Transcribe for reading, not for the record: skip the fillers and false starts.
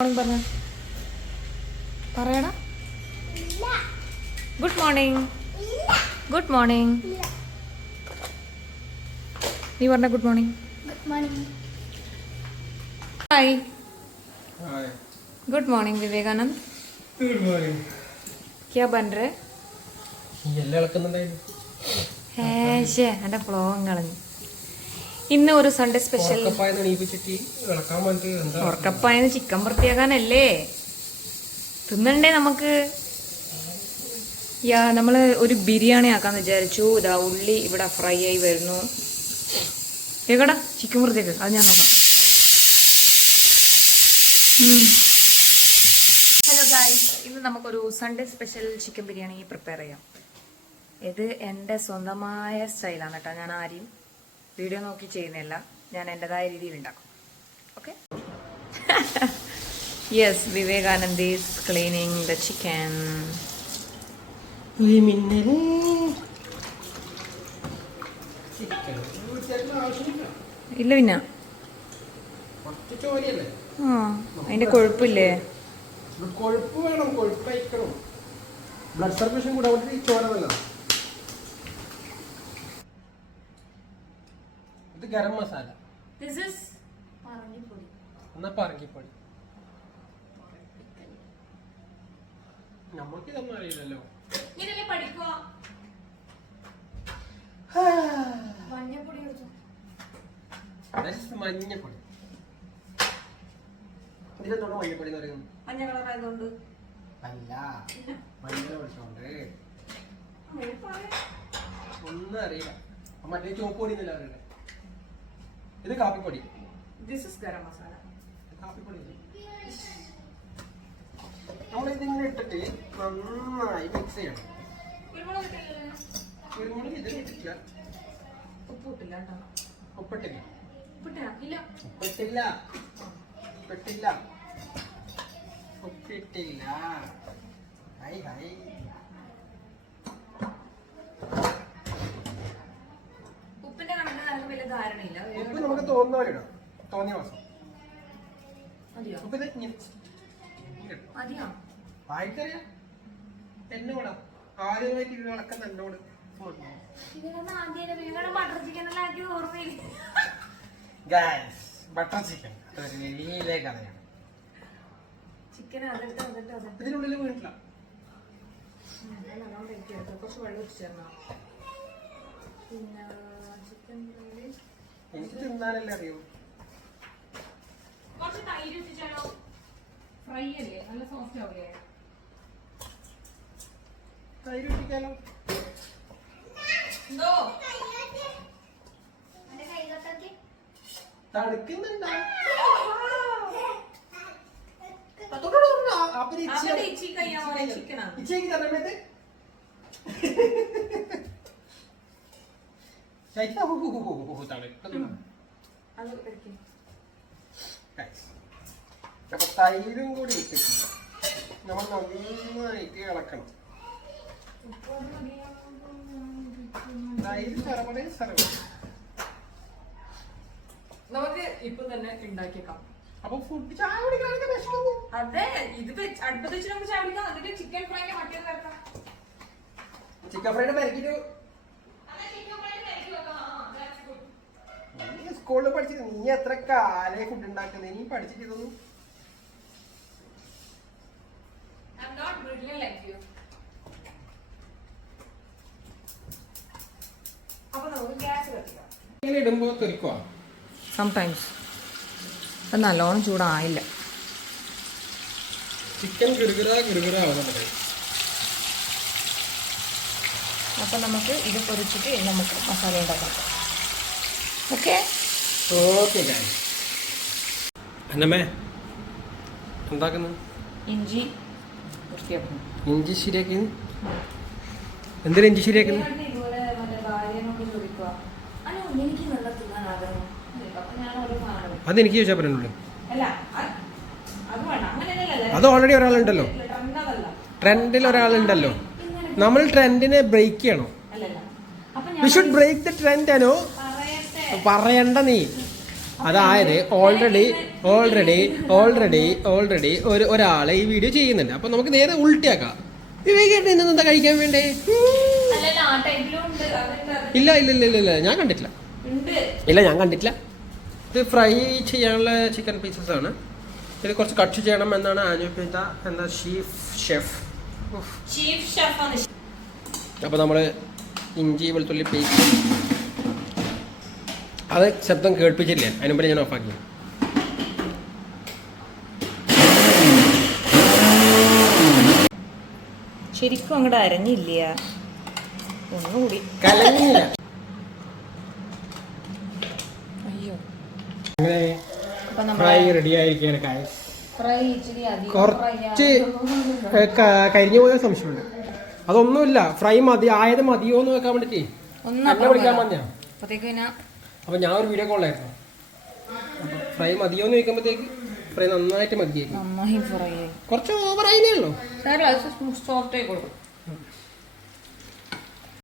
പറഞ്ഞ പറയടാ. Good morning. Good morning. നീ പറഞ്ഞ good morning. Hi. Good morning Vivekananda. Good morning. क्या बन रहे? എന്റെ ഫ്ലോങ് കളഞ്ഞു. ഇന്ന് ഒരു സൺഡേ സ്പെഷ്യൽ. ഉറക്കപ്പായെന്ന് ചിക്കൻ വൃത്തിയാക്കാനല്ലേ, തിന്നണ്ടേ നമുക്ക്. നമ്മള് ഒരു ബിരിയാണി ആക്കാന്ന് വിചാരിച്ചു. ഇതാ ഉള്ളി ഇവിടെ ഫ്രൈ ആയി വരുന്നു. കേക്കടാ ചിക്കൻ വൃത്തിയാക്ക്, അത് ഞാൻ നോക്കാം. ഹലോ ഗായ്സ്, ഇന്ന് നമുക്കൊരു Sunday special chicken biryani prepare ചെയ്യാം. ഇത് എൻ്റെ സ്വന്തമായ സ്റ്റൈലാണ് കേട്ടോ. ഞാൻ ആരെയും വീഡിയോ നോക്കി ചെയ്യുന്നില്ല, ഞാൻ എൻ്റെതായ രീതിയിൽ ഉണ്ടാക്കും. Okay. Yes, Vivekanand is cleaning the chicken. ഇല്ല പിന്നെ ആ അതിന്റെ കൊഴുപ്പില്ലേ? കൊഴുപ്പ് വേണം, കൊഴുപ്പയക്കണം. ബ്ലഡ് സർക്കുലേഷൻ കൂടെ ചോര നല്ലതാണ്. ഇത് ഗരം മസാല, എന്നാ പറങ്കിപ്പൊടി. നമ്മൾക്ക് ഇതൊന്നും അറിയില്ലല്ലോ. മഞ്ഞപ്പൊടി. ഇതിലെന്താണ് മഞ്ഞപ്പൊടി എന്ന് പറയുന്നത്? മഞ്ഞ കളറായതുകൊണ്ട് അല്ല, മഞ്ഞൾ ഒഴിച്ചോണ്ട് ഒന്നും അറിയില്ല. മറ്റേ ചുവപ്പ് പൊടി എന്നല്ല അറിയില്ല. ഇത് കാപ്പിപ്പൊടി. ഗരം മസാല. കാപ്പിപ്പൊടി നമ്മളിതിങ്ങനെ ഇട്ടിട്ട് നന്നായി മിക്സ് ചെയ്യണം. കുരുമുളക് ഇതിൽ ഇട്ടിട്ടില്ല. ഉപ്പിട്ടില്ല. ഉപ്പിട്ടില്ല. ഉപ്പിട്ടില്ല. ഉപ്പിട്ടില്ല. ഉപ്പിട്ടില്ല. ഹൈ ഹൈ. ഉപ്പിന്റെ കണക്ക് വലിയ ധാരണയില്ല. ഉപ്പ് നമുക്ക് തോന്നുന്ന പോലെ ഇടാം, തോന്നിയ മാസം. ഉപ്പ് ആയിക്കറിയാം. എന്നോടാ ആദ്യമായിട്ട് ഇത് നടക്കുന്ന എന്നോട്. ബട്ടർ ചിക്കൻ വലിയ കഥയാണ്. ഇതിനുള്ളിൽ വീണിട്ടില്ല. കുറച്ച് വെള്ളം ഒഴിച്ചേർന്നോ? പിന്നെ ചിക്കൻ എനിക്ക് തിന്നാനല്ലേ അറിയൂ. കുറച്ച് തൈര് ഇട്ടിച്ചാലോ? ഫ്രൈ അല്ലേ, നല്ല സോഫ്റ്റ് ആവില്ലേ? തൈര് ഇട്ടിക്കാലോ. എന്തോ തടുക്കുന്നുണ്ടോ? അപ്പൊ തൈരും കൂടി ഇട്ടിട്ട് നമ്മൾ നന്നായിട്ട് ഇളക്കണം. തൈര് ചെറുപടേ സർവ നമുക്ക് ഇപ്പൊ തന്നെ ഉണ്ടാക്കിയേക്കാം. അപ്പൊ ഫുഡ് ചായ കുടിക്കാനൊക്കെ വിഷമം. അതെ, ഇത് അടുപ്പത്ത് വെച്ച് നമുക്ക് ചായ കുടിക്കാം. എന്നിട്ട് ചിക്കൻ ഫ്രൈന്റെ മറ്റേ ചേർക്കാം. ചിക്കൻ ഫ്രൈഡ് പെരക്കിട്ട് നീ സ്കൂളിൽ പഠിച്ചിട്ട് നീ എത്ര കാലേ ഫുഡ് ഉണ്ടാക്കുന്നത്? നീ പഠിച്ചിട്ടൊന്നും. അപ്പൊ നമുക്ക് ഗ്യാസ് കത്തിക്കാം. ഇങ്ങനെ ഇടുമ്പോ തെറിക്കുവാ സംടൈംസ്. അത് നല്ലോണം ചൂടായില്ല. ചിക്കൻ ഗിറുകിറാവുന്നുണ്ട്. അപ്പൊ നമുക്ക് ഇത് പൊരിച്ചിട്ട് നമുക്ക് മസാല ഉണ്ടാക്കാം. Okay okay. അന്നമ്മേ എന്താക്കുന്നു? ഇഞ്ചി വൃത്തിയാക്കുന്നു. ഇഞ്ചി ശരിയാക്കുന്നു. എന്തിനാ ഇഞ്ചി ശരിയാക്കുന്നു? ഇതുപോലെ മറ്റേ ഭാര്യനോട് ചോദിക്കുക, എനിക്ക് നല്ല തിന്നാൻ ആഗ്രഹം. അതെനിക്ക് ചോദിച്ചാൽ പറയുന്നുള്ളൂ. അത് ഓൾറെഡി ഒരാളുണ്ടല്ലോ, ട്രെൻഡിൽ ഒരാളുണ്ടല്ലോ. നമ്മൾ ട്രെൻഡിനെ ബ്രേക്ക് ചെയ്യണം. We should break the trend. ആണോ പറയണ്ട നീ. അതായത് ഓൾറെഡി ഓൾറെഡി ഒരാളെ ഈ വീഡിയോ ചെയ്യുന്നുണ്ട്. അപ്പൊ നമുക്ക് നേരെ ഉൾട്ടിയാക്കാം. വിവേകേട്ടൻ ഇന്നെന്താ കഴിക്കാൻ വേണ്ടേ? ഇല്ല ഞാൻ കണ്ടിട്ടില്ല. ഇത് ഫ്രൈ ചെയ്യാനുള്ള ചിക്കൻ പീസസ് ആണ്. ഇത് കുറച്ച് കട്ട് ചെയ്യണം എന്നാണ് അനുപിത എന്ന ചീഫ് ഷെഫ്. അപ്പൊ നമ്മള് ഇഞ്ചി വെളുത്തുള്ളി പേസ്റ്റ് അത് ശബ്ദം കേൾപ്പിച്ചില്ലേ, അതിന് മുമ്പ് ഞാൻ ഓഫാക്കി. ശരിക്കും അങ്ങോട്ട് അരഞ്ഞില്ല, ഒന്നുകൂടി കലങ്ങില്ല. അയ്യോ. ഫ്രൈ റെഡി ആയിരിക്കുകയാണ്. ഫ്രൈ ഇച്ചിരി അധികം കുറച്ച് കരിഞ്ഞു പോയ സംശയമുണ്ട്. അതൊന്നുമില്ല, ഫ്രൈ ആയത് മതിയോ എന്ന് വെക്കാൻ വേണ്ടിട്ട് എന്നെ വിളിക്കാൻ പറഞ്ഞാ. അപ്പൊ ഞാൻ ഒരു വീഡിയോ കോളായിരുന്നു. ഫ്രൈ മതിയോ എന്ന് ചോദിക്കുമ്പോഴത്തേക്ക് ഫ്രൈ നന്നായിട്ട് മതിയായിരിക്കും. കുറച്ച് ഓവറായിനേ ഉള്ളൂ.